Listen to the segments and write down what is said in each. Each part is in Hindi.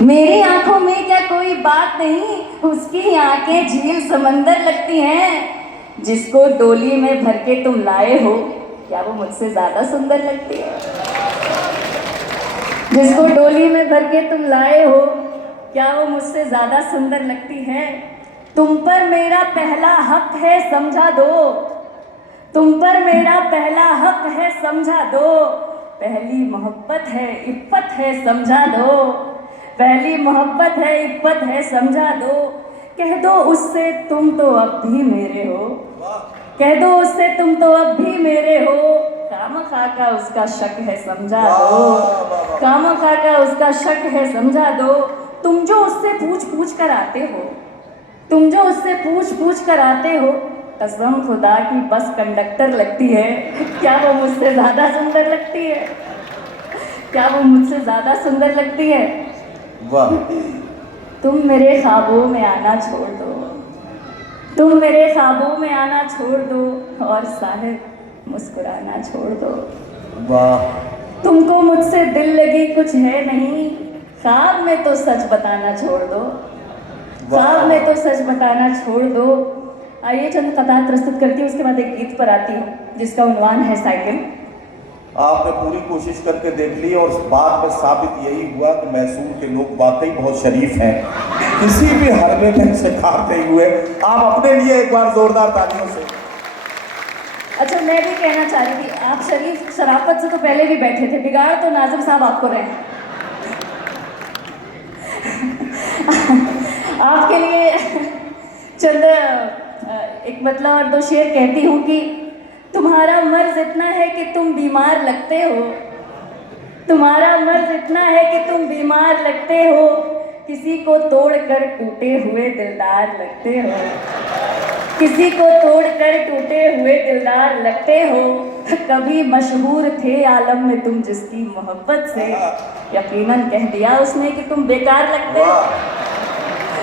मेरी आंखों में क्या कोई बात नहीं, उसकी आंखें झील समंदर लगती हैं। जिसको डोली में भर के तुम लाए हो, क्या वो मुझसे ज्यादा सुंदर लगती है? जिसको डोली में भर के तुम लाए हो, क्या वो मुझसे ज्यादा सुंदर लगती है? तुम पर मेरा पहला हक है, समझा दो। तुम पर मेरा पहला हक है, समझा दो। पहली मोहब्बत है, इफ्फत है, समझा दो। पहली मोहब्बत है, इफ्फत है, समझा दो। कह दो उससे तुम तो अब भी मेरे हो। कह दो उससे तुम तो अब भी मेरे हो। खामखा का उसका शक है, समझा दो। खामखा का उसका शक है, समझा दो। तुम जो उससे पूछ पूछ कर आते हो, तुम जो उससे पूछ पूछ कर आते हो, कसम खुदा की बस कंडक्टर लगती है। क्या वो मुझसे ज्यादा सुंदर लगती है? क्या वो मुझसे ज्यादा सुंदर लगती है? वाह। तुम मेरे ख्वाबों में आना छोड़ दो। तुम मेरे ख्वाबों में आना छोड़ दो, और साहिब मुस्कुराना छोड़ दो। वाह। तुमको मुझसे दिल लगी कुछ है नहीं, ख्वाब में तो सच बताना छोड़ दो। ख्वाब में तो सच बताना छोड़ दो। आइए चंद कतार प्रस्तुत करती हूँ, उसके बाद एक गीत पर आती हूँ जिसका उन्वान है साइकिल। आपने पूरी कोशिश करके देख ली और बाद में साबित यही हुआ कि मैसूर के लोग वाकई बहुत शरीफ हैं, किसी भी हरबे में से खाते हुए। आप अपने लिए एक बार जोरदार तालियों से। अच्छा, मैं भी कहना चाह रही थी, आप शरीफ शराफत से तो पहले भी बैठे थे, बिगाड़ तो नाजिम साहब आपको रहे। आपके लिए चंद एक मतलब और दो शेर कहती हूँ कि तुम्हारा मर्ज इतना है कि तुम बीमार लगते हो। तुम्हारा मर्ज इतना है कि तुम बीमार लगते हो। किसी को तोड़कर टूटे हुए दिलदार लगते हो। किसी को तोड़कर टूटे हुए दिलदार लगते हो। कभी मशहूर थे आलम में तुम जिसकी मोहब्बत से, यकीनन कह दिया उसने कि तुम बेकार लगते हो।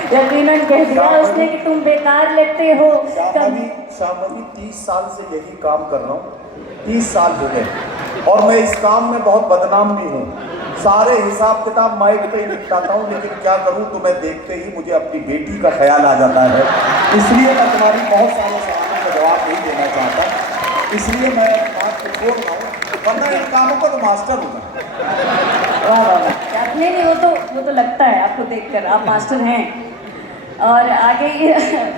यकीनन कह दिया उसने कि तुम बेकार लगते हो। शामवी 30 साल से यही काम कर रहा हूँ, 30 साल हो गए, और मैं इस काम में बहुत बदनाम भी हूँ। सारे हिसाब किताब माइक पे ही निपटाता हूँ, लेकिन क्या करूँ, तुम्हें देखते ही मुझे अपनी बेटी का ख्याल आ जाता है। इसलिए मैं तुम्हारी बहुत सारे सवालों का जवाब नहीं देना चाहता, इसलिए मैं बात को छोड़ रहा हूँ, वरना इन कामों का तो मास्टर हूँ। वाह वाह वाह। नहीं नहीं, वो तो लगता है आपको देखकर आप मास्टर हैं। और आगे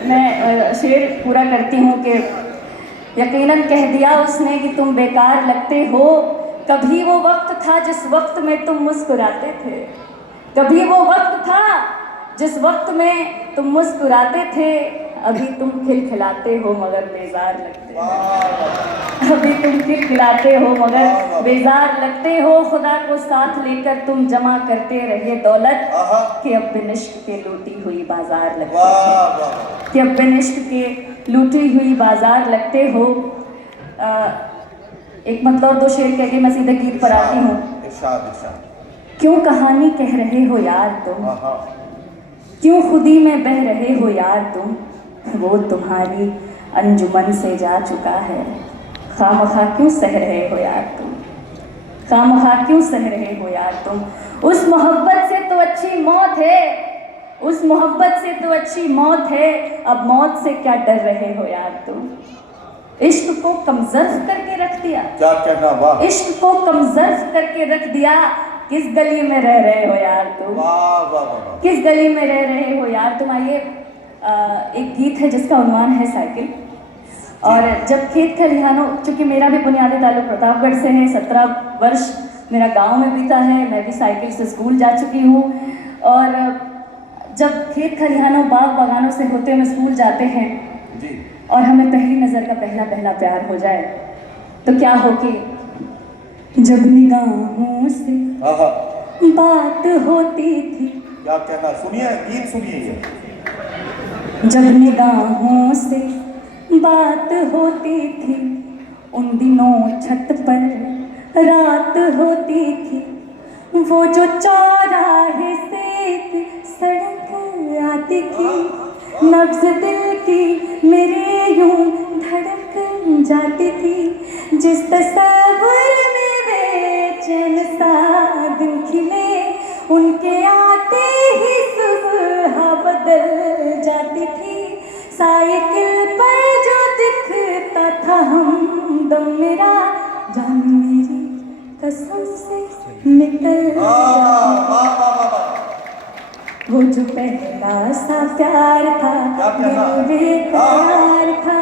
मैं शेर पूरा करती हूँ कि यकीनन कह दिया उसने कि तुम बेकार लगते हो। कभी वो वक्त था जिस वक्त में तुम मुस्कुराते थे। कभी वो वक्त था जिस वक्त में तुम मुस्कुराते थे। अभी तुम खिलखिलाते हो मगर बेजार लगते हो। अभी तुम खिलखिलाते हो मगर बेजार लगते हो। खुदा को साथ लेकर तुम जमा करते रहे दौलत, कि अब बिन इश्क के लूटी हुई बाजार लगते हो। कि अब बिन इश्क के लूटी हुई बाजार लगते हो। एक मतलब और दो शेर कह के मैं सीधे गीत पर आती हूँ। क्यों कहानी कह रहे हो यार तुम, क्यों खुदी में बह रहे हो यार तुम। वो तुम्हारी अंजुमन से जा चुका है, खामखा क्यों सह रहे हो यार तुम। खामखा क्यों सह रहे हो यार तुम। उस मोहब्बत से तो अच्छी मौत है, उस मोहब्बत से तो अच्छी मौत है। अब मौत से क्या डर रहे हो यार तुम। इश्क को कमजर्फ करके रख दिया। क्या कहना, वाह। इश्क को कमजर्फ करके रख दिया। किस गली में रह रहे हो यार तुम। वाह वाह वाह। किस गली में रह रहे हो यार तुम। आइए एक गीत है जिसका उन्वान है साइकिल। और जब खेत खलिहानों, चूंकि मेरा भी बुनियादी ताल्लुक प्रतापगढ़ से है, 17 वर्ष मेरा गांव में बीता है, मैं भी साइकिल से स्कूल जा चुकी हूँ। और जब खेत खलिहानों बाग बागानों से होते हुए स्कूल जाते हैं जी, और हमें पहली नज़र का पहला पहला प्यार हो जाए, तो क्या हो कि जब निगाहों से बात होती थी। क्या कहना, सुनिए गीत सुनिए। जब निगाहों से बात होती थी, उन दिनों छत पर रात होती थी। वो जो चौराहे से एक सड़क आती थी, नब्ज़ दिल की मेरे यूं धड़क जाती थी। जिस तस्वीर में बेचैन सा दिन खिले, उनके आते साइकिल पर जो दिखता था हमदम मेरा, जान मेरी कसम से निकल वो जो पहला सा प्यार था, दिल बेकरार था,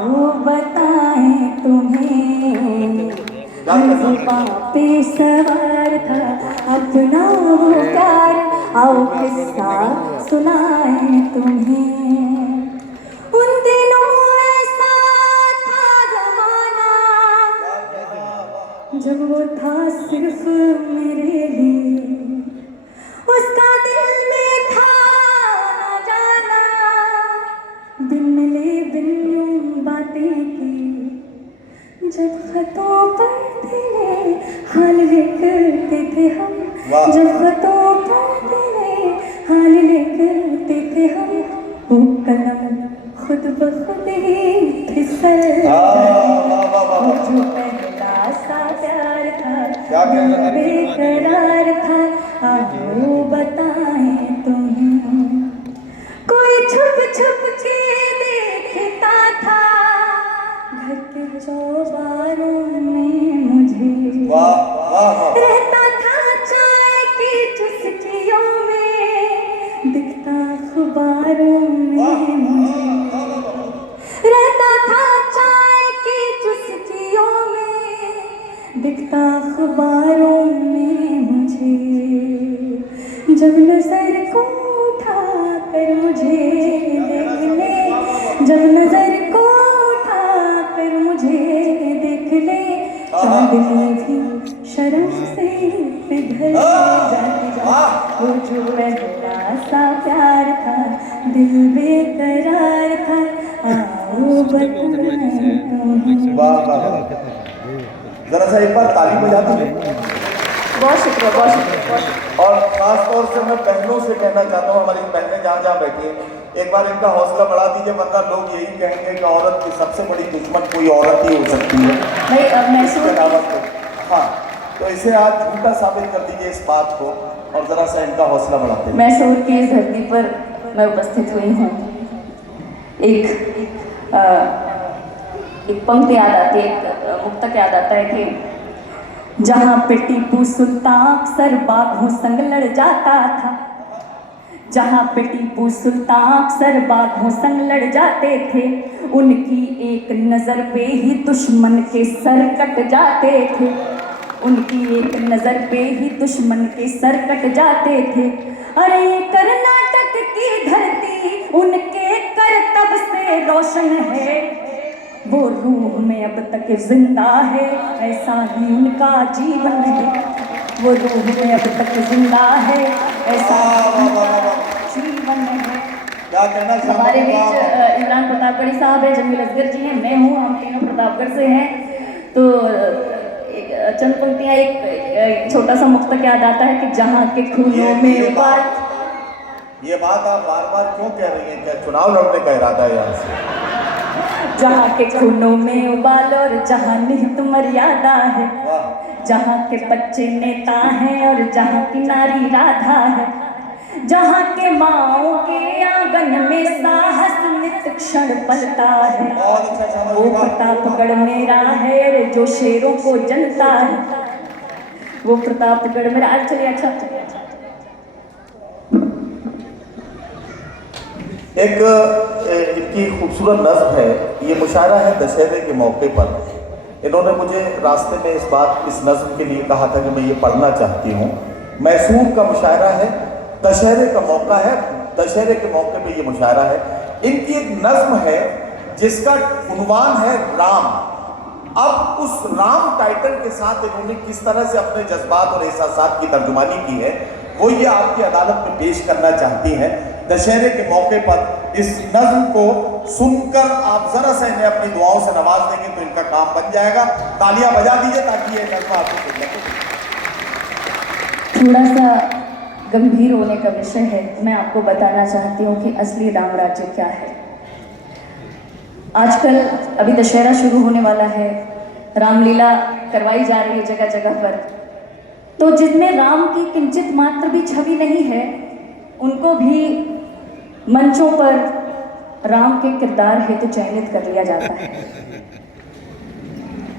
वो बताएं तुम्हें, जुबां पे सवार था अपना वो प्यार, आओ किस्सा सुनाएं तुम्हें। उन दिनों ऐसा था जमाना, जब वो था सिर्फ मेरे लिए, उसका दिल में था न जाना, बिन मिले बिन यूं बातें की, जब खतों पर तेरे हाल लिखते थे हम, जब खतों पर तेरे हाल लिखते थे हम, वो कलम खुद ब खुद ही फिसल वो जो पहला सा प्यार था, दिल बेकरार था, आओ बताएं तुम्हें। कोई छुप छुप के देखता था घर के चौबारों में मुझे, रहता था चाय की चुस्कियों में, दिखता अखबारों में मुझे, रहता था चाय की चुस्कियों में, दिखता अखबारों में मुझे, जब नजर को उठा कर मुझे देख ले, जब नजर को उठा कर मुझे देख ले, चांदनी भी शर्म से पिघल जाती जा, वो जो पहला सा प्यार था, दिल बेकरार था, आओ बताएं। जरा सा एक बार ताली बजा दीजिए। बहुत शुक्रिया, बहुत शुक्रिया। और खास तौर से मैं बहनों से कहना चाहता हूँ, हमारी बहनें जहाँ जहाँ बैठी हैं, एक बार इनका हौसला बढ़ा दीजिए, वरना लोग यही कहेंगे कि औरत की सबसे बड़ी दुश्मन कोई औरत ही हो सकती है। हाँ, तो इसे आज झूठा साबित कर दीजिए इस बात को, और जरा सा इनका हौसला बढ़ाते हैं। मैसूर की इस धरती पर मैं उपस्थित हुई हूँ। एक पंक्ति याद आती है, एक मुक्तक याद आता है कि जहाँ पे टीपू सुल्तान अक्सर बाघों संग लड़ जाता था, जहाँ पे टीपू सुल्तान अक्सर बाघों संग लड़ जाते थे, उनकी एक नज़र पे ही दुश्मन के सर कट जाते थे, उनकी एक नज़र पे ही दुश्मन के सर कट जाते थे। अरे कर्नाटक की धरती उनके करतब से रोशन है, वो रूह में अब तक जिंदा है, ऐसा ही उनका जीवन है, वो रूह में अब तक जिंदा है, ऐसा ही उनका जीवन है। क्या कहना हमारे बीच इमरान प्रतापगढ़ी साहब है, जमील असगर जी हैं, मैं हूँ, हम तीनों प्रतापगढ़ से हैं। तो चंद पंक्तियाँ, एक छोटा सा मुक्तक याद आता है कि जहाँ के खूनों में उबाल। ये बात आप बार बार क्यों कह रही हैं? क्या चुनाव लड़ने का इरादा है यहाँ से? जहाँ के खूनों में उबाल और जहाँ निहित मर्यादा है, जहाँ के बच्चे नेता हैं और जहाँ की नारी राधा है, जहाँ के माओ के आंगन में साहस नित क्षण पलता है, वो प्रतापगढ़ मेरा है जो शेरों को जनता है, वो प्रतापगढ़ मेरा। चलिए अच्छा, एक इनकी खूबसूरत नज़्म है, ये मुशायरा है दशहरे के मौके पर। इन्होंने मुझे रास्ते में इस नज़्म के लिए कहा था कि मैं ये पढ़ना चाहती हूँ। मैसूर का मुशायरा है, दशहरे का मौका है, दशहरे के मौके पे ये मुशायरा है। इनकी एक नज़्म है जिसका उन्वान है राम। अब उस राम टाइटल के साथ इन्होंने किस तरह से अपने जज्बात और एहसासात की तर्जुमानी की है, वो ये आपकी अदालत में पेश करना चाहती हैं। दशहरे के मौके पर इस नज़्म को सुनकर आप जरा सा इन्हें अपनी दुआओं से नवाज देंगे तो इनका काम बन जाएगा। तालियां बजा दीजिए ताकि ये नज़्म आपको लगे। थोड़ा सा गंभीर होने का विषय है, मैं आपको बताना चाहती हूँ कि असली राम राज्य क्या है। आजकल अभी दशहरा शुरू होने वाला है, रामलीला करवाई जा रही है जगह जगह पर, तो जिसमें राम की किंचित मात्र भी छवि नहीं है, उनको भी मंचों पर राम के किरदार हेतु चयनित कर लिया जाता है।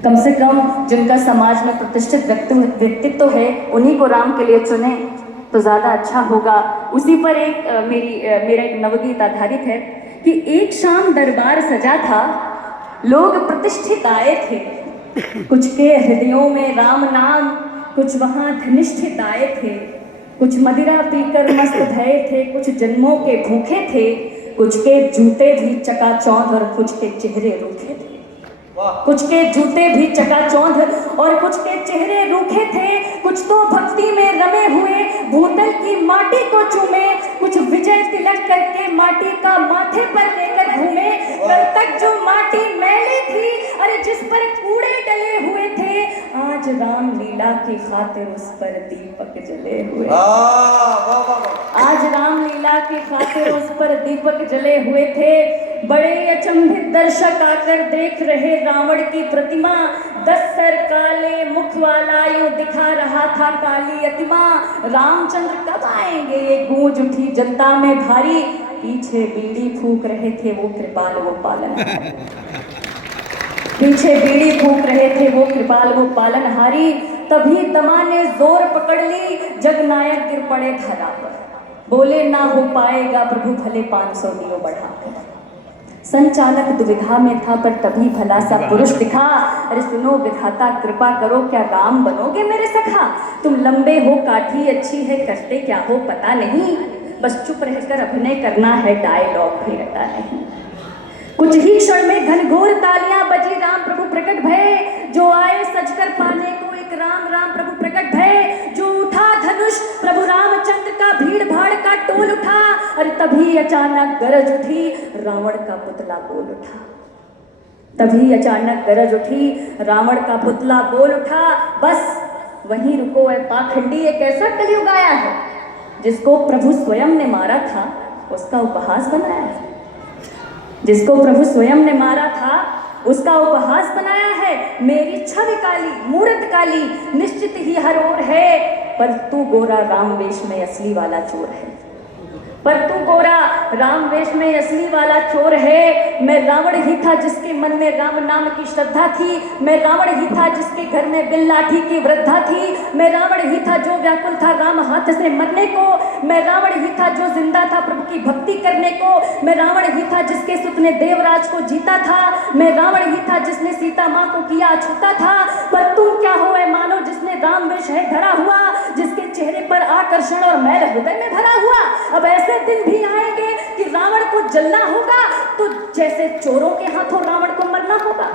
कम से कम जिनका समाज में प्रतिष्ठित व्यक्तित्व है उन्हीं को राम के लिए चुने तो ज़्यादा अच्छा होगा। उसी पर मेरा एक नवगीत आधारित है कि एक शाम दरबार सजा था, लोग प्रतिष्ठित आए थे, कुछ के हृदयों में राम नाम, कुछ वहाँ धनिष्ठित आए थे, कुछ मदिरा पीकर मस्त भये थे, कुछ जन्मों के भूखे थे, कुछ के जूते भी चकाचौंध और कुछ के चेहरे रूखे थे। कुछ के जूते भी चकाचौंध और कुछ के चेहरे रूखे थे, कुछ तो भक्ति में रमे हुए भूतल की माटी को चूमे, कुछ विजय तिलक करके माटी का माथे पर लेकर घूमे। कल तक जो माटी मैली थी, अरे जिस पर कूड़े डले हुए थे, आज राम लीला की खातिर उस पर दीपक जले हुए। आज राम लीला की खातिर उस पर दीपक जले हुए थे। बड़े अचंभित दर्शक आकर देख रहे रावण की प्रतिमा, 10 सर काले मुख वाला यूं दिखा रहा था काली अतिमा। रामचंद्र कब आएंगे ये गूंज उठी जनता में भारी, पीछे बीड़ी फूंक रहे थे वो कृपाल वो पालनहारी। पीछे बीड़ी फूंक रहे थे वो कृपाल वो पालनहारी। तभी दमा ने जोर पकड़ ली, जगनायक गिर पड़े धरा पर, बोले ना हो पाएगा प्रभु भले 500 दियो बढ़ाकर। संचालक दुविधा में था पर तभी भला सा पुरुष दिखा, अरे सुनो विधाता कृपा करो, क्या राम बनोगे मेरे सखा? तुम लंबे हो काठी अच्छी है, करते क्या हो पता नहीं, बस चुप रहकर अभिनय करना है, डायलॉग भी रटा नहीं। कुछ ही क्षण में घनघोर तालियां बजी, राम प्रभु प्रकट भये, जो आए सजकर पाने को एक राम राम प्रभु प्रकट भये। जो उठा धनुष प्रभु रामचंद्र का, भीड़ भाड़ का टोल उठा, अरे तभी अचानक गरज उठी, रावण का पुतला बोल उठा। तभी अचानक गरज उठी, रावण का पुतला बोल उठा। बस वहीं रुको है पाखंडी, एक ऐसा कलयुग आया है जिसको प्रभु स्वयं ने मारा था उसका उपहास बनाया है। जिसको प्रभु स्वयं ने मारा था उसका उपहास बनाया है। मेरी छवि काली मूरत काली निश्चित ही हर ओर है, पर तू गोरा राम वेश में असली वाला चोर है। पर तू गोरा राम वेश में असली वाला चोर है। मैं रावण ही था जिसके मन में राम नाम की श्रद्धा थी। मैं रावण ही था जिसके घर में बिल लाठी की वृद्धा थी। मैं रावण ही था जो व्याकुल था राम हाथ से मरने को। मैं रावण ही था जो जिंदा था प्रभु की भक्ति करने को। मैं रावण ही था जिसके सुत ने देवराज को जीता था। मैं रावण ही था जिसने सीता माँ को किया अछूता था। पर तुम क्या हो मानो जिसने राम वेश है धरा हुआ, जिसके चेहरे पर आकर्षण और मैल हृदय में भरा हुआ। अब ऐसे दिन भी आएंगे कि रावण को जलना होगा तो जैसे चोरों के हाथों रावण को मरना होगा।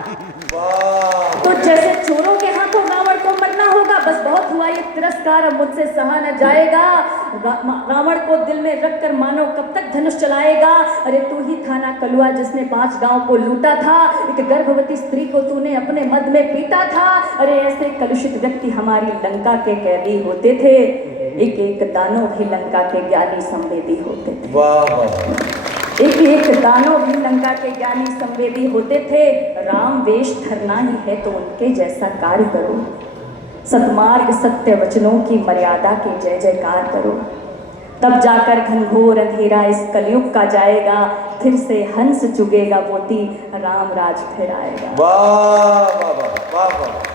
तो जैसे चोरों के हाथों रावण को मरना होगा। बस बहुत हुआ ये तिरस्कार, मुझसे सहा न जाएगा। रावण को दिल में रखकर मानो कब तक धनुष चलाएगा। अरे तू ही था ना कलुआ जिसने 5 गांव को लूटा था। एक गर्भवती स्त्री को तूने अपने मद में पीटा था। अरे ऐसे कलुषित व्यक्ति हमारी लंका के कैदी होते थे। एक एक दानव भी लंका के ज्ञानी संवेदी होते थे। एक एक दानव भी लंका के ज्ञानी संवेदी होते थे। राम वेश धरना ही है तो उनके जैसा कार्य करो। सतमार्ग सत्य वचनों की मर्यादा के जय जयकार करो। तब जाकर घनघोर अंधेरा इस कलयुग का जाएगा। फिर से हंस चुगेगा मोती, राम राज फिर आएगा। वाह वाह वाह वाह वाह।